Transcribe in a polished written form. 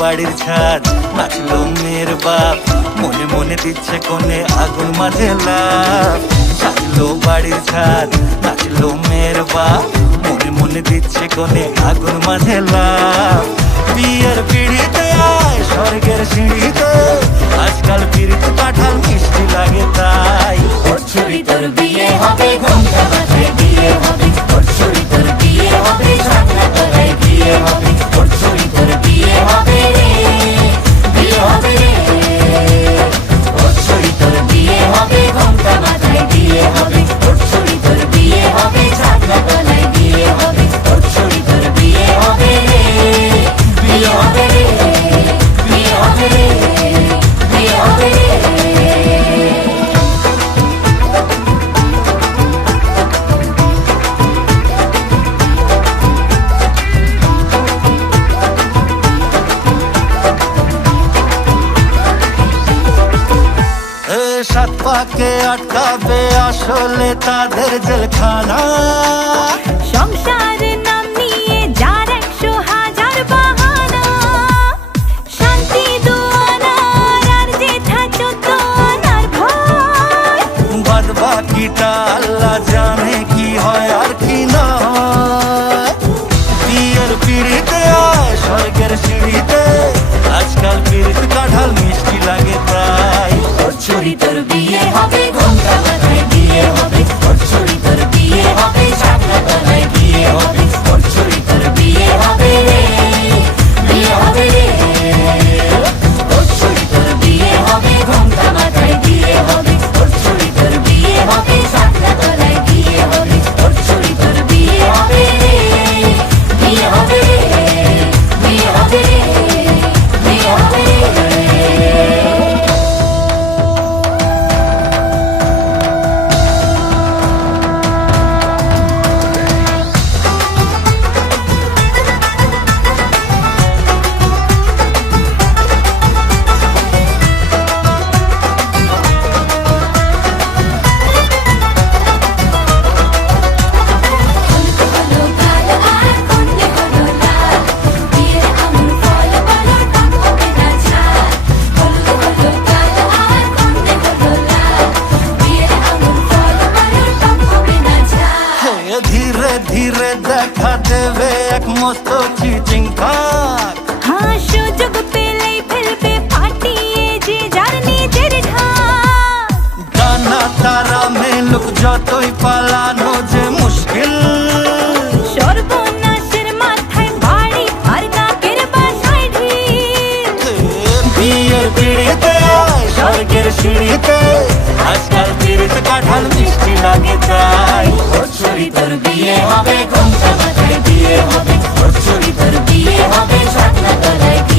বাড়ির ছাদ, নাচলো মেয়ের বাপ, মনে মনে দিচ্ছে কোণে আগুন মাঝে লাভ। সাজলো বাড়ির ছাদ, নাচলো মেয়ের বাপ, মনে মনে দিচ্ছে কোণে আগুন মাঝে লাভ। বিয়ের পিড়িতে আয় স্বর্গের সিঁড়িতে, আজকাল পিড়িত কাঁঠাল মিষ্টি লাগে তাই। ওর ছুরি তোর বিয়ে হবে, ঘোমটা মাথায় বিয়ে হবে। ওর ছুরি তোর বিয়ে হবে, ছাগনা তলায় বিয়ে হবে। ওর ছুরি তোর বিয়ে হবে রে, বিয়ে হবে রে। ওর ছুরি তোর বিয়ে হবে, ঘোমটা মাথায় বিয়ে হবে। ওর ছুরি তোর বিয়ে হবে, ছাগনা তলায় বিয়ে হবে। ওর ছুরি তোর বিয়ে হবে রে, বিয়ে হবে রে, বিয়ে হবে রে, বিয়ে হবে রে। সাত পাকে আটকাবে আসলে তাদের জেলখানা। সংসার নাম নিয়ে যার 100,000 বাহানা, শান্তি দুয়ানার আর জেঠা 14 আনার ভয়। বাদ বাকিটা আল্লাহ জানে কি হয় আর কি না হয়। বিয়ের পিড়িতে আয় স্বর্গের সিঁড়িতে, আজকাল পিড়িত কাঁঠাল মিষ্টি লাগে তাই। ওর ছুরি তোর বিয়ে হবে, ঘোমটা মাথায় বিয়ে হবে। ওর ছুরি তোর বিয়ে হবে, ছাগনা তলায় বিয়ে হবে। ওর ছুরি তোর বিয়ে হবে রে, বিয়ে হবে রে। ওর ছুরি তোর বিয়ে হবে, ঘোমটা মাথায় বিয়ে হবে। ওর ছুরি তোর বিয়ে হবে, ছাগনা তলায় বিয়ে হবে। ওর ছুরি তোর বিয়ে হবে রে, বিয়ে হবে রে, বিয়ে হবে রে, বিয়ে হবে রে। হলো কাল আর কন্যে হলো লাল, বিয়ের আমুল ফল বলো টাক হবে না ছাল। হলো কাল আর কন্যে হলো লাল, বিয়ের আমুল ফল বলো টাক হবে না ছাল। ধীরে ধীরে দেখা দেবে এক মস্ত চিচিং খাক। হ্যাঁ, সুযোগ পেলেই ফেলবে ফাটিয়ে যে যার নিজের ঢাক। ডানা তারা মেলুক যতই পালানো যে মুশকিল। সর্বনাশের মাথায় বাড়ি আর নাকের বাসায় ঢিল। বিয়ের পিড়িতে আয় স্বর্গের সিঁড়িতে, আজকাল পিড়িত কাঁঠাল মিষ্টি লাগে তাই। ওর ছুরি তোর বিয়ে হবে, ঘোমটা মাথায় বিয়ে হবে। ওর ছুরি তোর বিয়ে হবে, ছাগনা তলায় বিয়ে